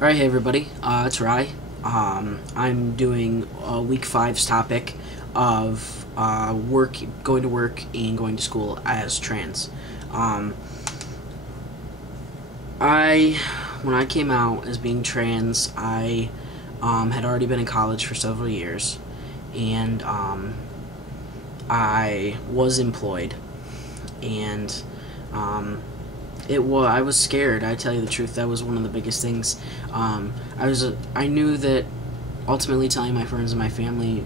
Alright, hey everybody, it's Rye. I'm doing week five's topic of going to work and going to school as trans. Um, when I came out as being trans, I had already been in college for several years, and I was employed, and I was scared. I tell you the truth, that was one of the biggest things. I knew that ultimately telling my friends and my family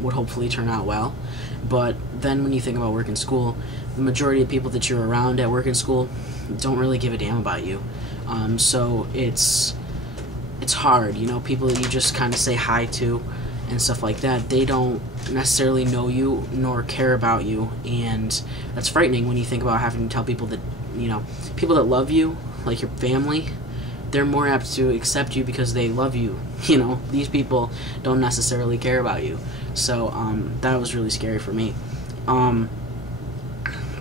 would hopefully turn out well, but then when you think about work and school, the majority of people that you're around at work and school don't really give a damn about you. So it's hard, people that you just kind of say hi to and stuff like that. They don't necessarily know you nor care about you, and that's frightening when you think about having to tell people that, people that love you, like your family, they're more apt to accept you because they love you. These people don't necessarily care about you. So that was really scary for me.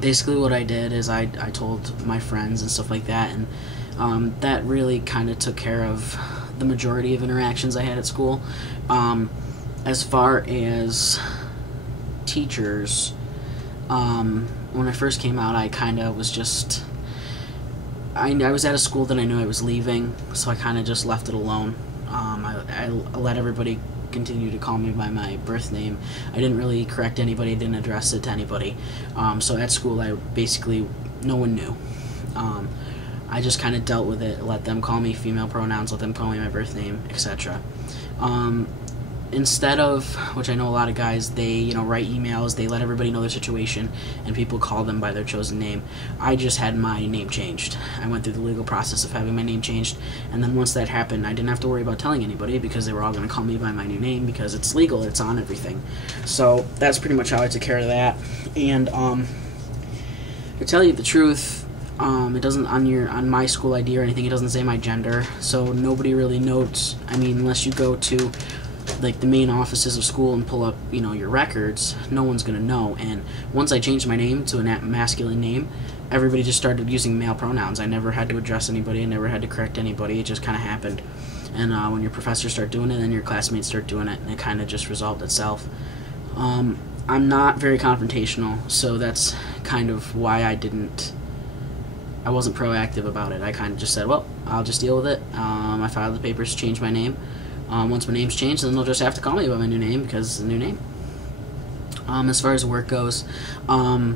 Basically what I did is I told my friends and stuff like that, and that really kind of took care of the majority of interactions I had at school. As far as teachers, when I first came out, I kind of was just, I was at a school that I knew I was leaving, so I kind of just left it alone. I let everybody continue to call me by my birth name. I didn't really correct anybody, didn't address it to anybody. So at school, no one knew. I just kind of dealt with it, let them call me female pronouns, let them call me my birth name, etc. Instead of, which I know a lot of guys, they write emails, they let everybody know their situation, and people call them by their chosen name. I just had my name changed. I went through the legal process of having my name changed, and then once that happened, I didn't have to worry about telling anybody because they were all going to call me by my new name because it's legal, it's on everything. So that's pretty much how I took care of that. And to tell you the truth, it doesn't on my school ID or anything, it doesn't say my gender, so nobody really knows. I mean, unless you go to like the main offices of school and pull up your records, no one's gonna know. And once I changed my name to a masculine name, everybody just started using male pronouns. I never had to address anybody, I never had to correct anybody, it just kind of happened. And when your professors start doing it, then your classmates start doing it, and it kind of just resolved itself. I'm not very confrontational, so that's kind of why I wasn't proactive about it. I kind of just said, well, I'll just deal with it. I filed the papers to change my name. Once my name's changed, then they'll just have to call me by my new name because it's a new name. As far as work goes, I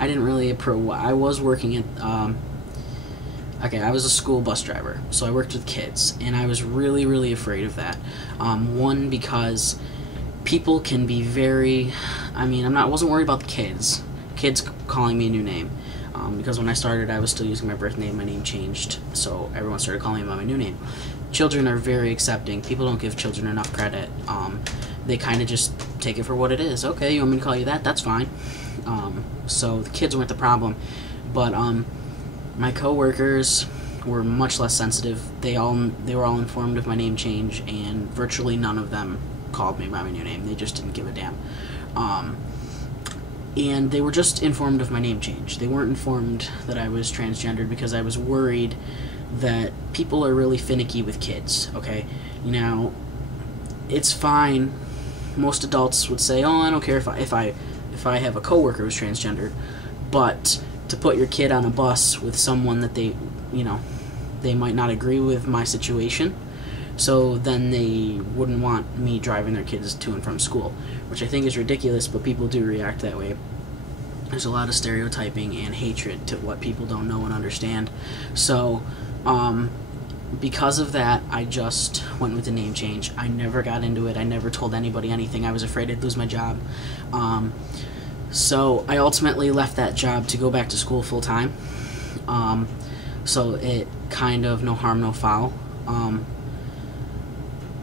didn't really I was working at, I was a school bus driver, so I worked with kids, and I was really, really afraid of that. One, because people can be very, I wasn't worried about the kids calling me a new name. Because when I started, I was still using my birth name. My name changed, so everyone started calling me by my new name. Children are very accepting. People don't give children enough credit. They kind of just take it for what it is. Okay, you want me to call you that? That's fine. So the kids weren't the problem, but my coworkers were much less sensitive. They were all informed of my name change, and virtually none of them called me by my new name. They just didn't give a damn. And they were just informed of my name change. They weren't informed that I was transgendered because I was worried that people are really finicky with kids, okay? Now, it's fine. Most adults would say, oh, I don't care if I have a coworker who's transgendered, but to put your kid on a bus with someone that they might not agree with my situation, so then they wouldn't want me driving their kids to and from school, which I think is ridiculous, but people do react that way. There's a lot of stereotyping and hatred to what people don't know and understand. So, because of that, I just went with the name change. I never got into it. I never told anybody anything. I was afraid I'd lose my job. So I ultimately left that job to go back to school full time. So it kind of no harm, no foul.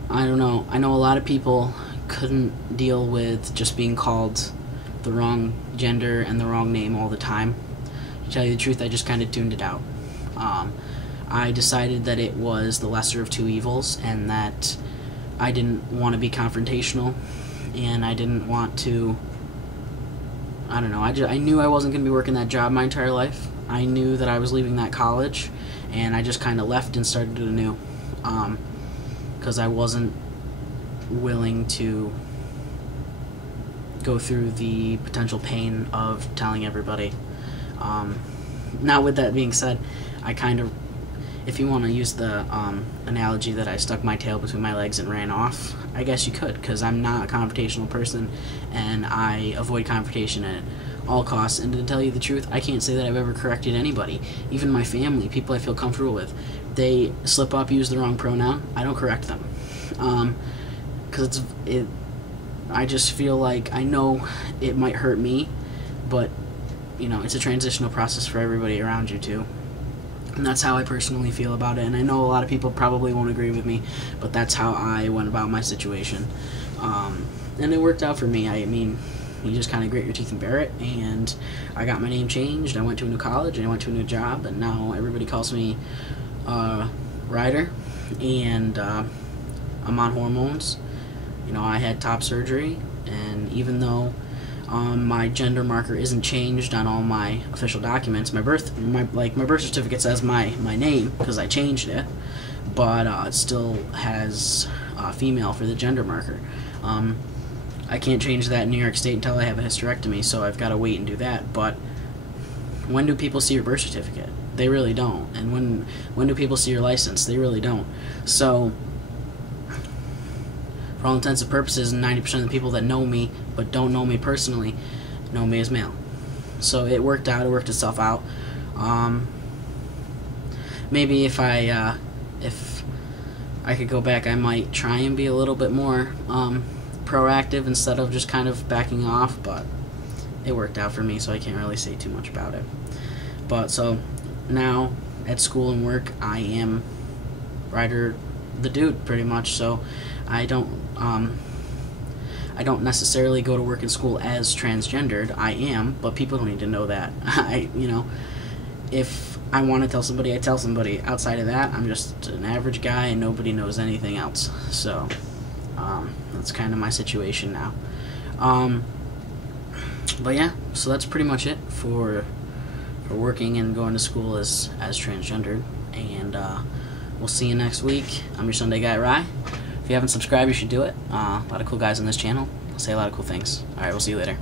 I don't know. I know a lot of people couldn't deal with just being called the wrong gender and the wrong name all the time. To tell you the truth, I just kind of tuned it out. I decided that it was the lesser of two evils, and that I didn't want to be confrontational, and I didn't want to, I don't know, I knew I wasn't going to be working that job my entire life. I knew that I was leaving that college, and I just kind of left and started anew, because I wasn't willing to go through the potential pain of telling everybody. Now, with that being said, I kind of, if you want to use the analogy that I stuck my tail between my legs and ran off, I guess you could, because I'm not a confrontational person, and I avoid confrontation at all costs. And to tell you the truth, I can't say that I've ever corrected anybody, even my family, people I feel comfortable with. They slip up, use the wrong pronoun, I don't correct them, because I just feel like I know it might hurt me, but you know, it's a transitional process for everybody around you too. And that's how I personally feel about it. And I know a lot of people probably won't agree with me, but that's how I went about my situation. And it worked out for me. I mean, you just kind of grit your teeth and bear it. And I got my name changed. I went to a new college, and I went to a new job, and now everybody calls me Ryder. And I'm on hormones. You know, I had top surgery, and even though my gender marker isn't changed on all my official documents, my birth certificate says my name because I changed it, but it still has female for the gender marker. I can't change that in New York State until I have a hysterectomy, so I've got to wait and do that. But when do people see your birth certificate? They really don't. And when do people see your license? They really don't. So for all intents and purposes, 90% of the people that know me but don't know me personally know me as male. So it worked out. It worked itself out. Maybe if I could go back, I might try and be a little bit more proactive instead of just kind of backing off. But it worked out for me, so I can't really say too much about it. But so now at school and work, I am Ryder the dude, pretty much. So I don't necessarily go to work in school as transgendered. I am, but people don't need to know that. You know, if I want to tell somebody, I tell somebody. Outside of that, I'm just an average guy, and nobody knows anything else. So that's kind of my situation now. But yeah, so that's pretty much it for working and going to school as transgendered. And we'll see you next week. I'm your Sunday guy, Rye. If you haven't subscribed, you should do it. A lot of cool guys on this channel. I'll say a lot of cool things. Alright, we'll see you later.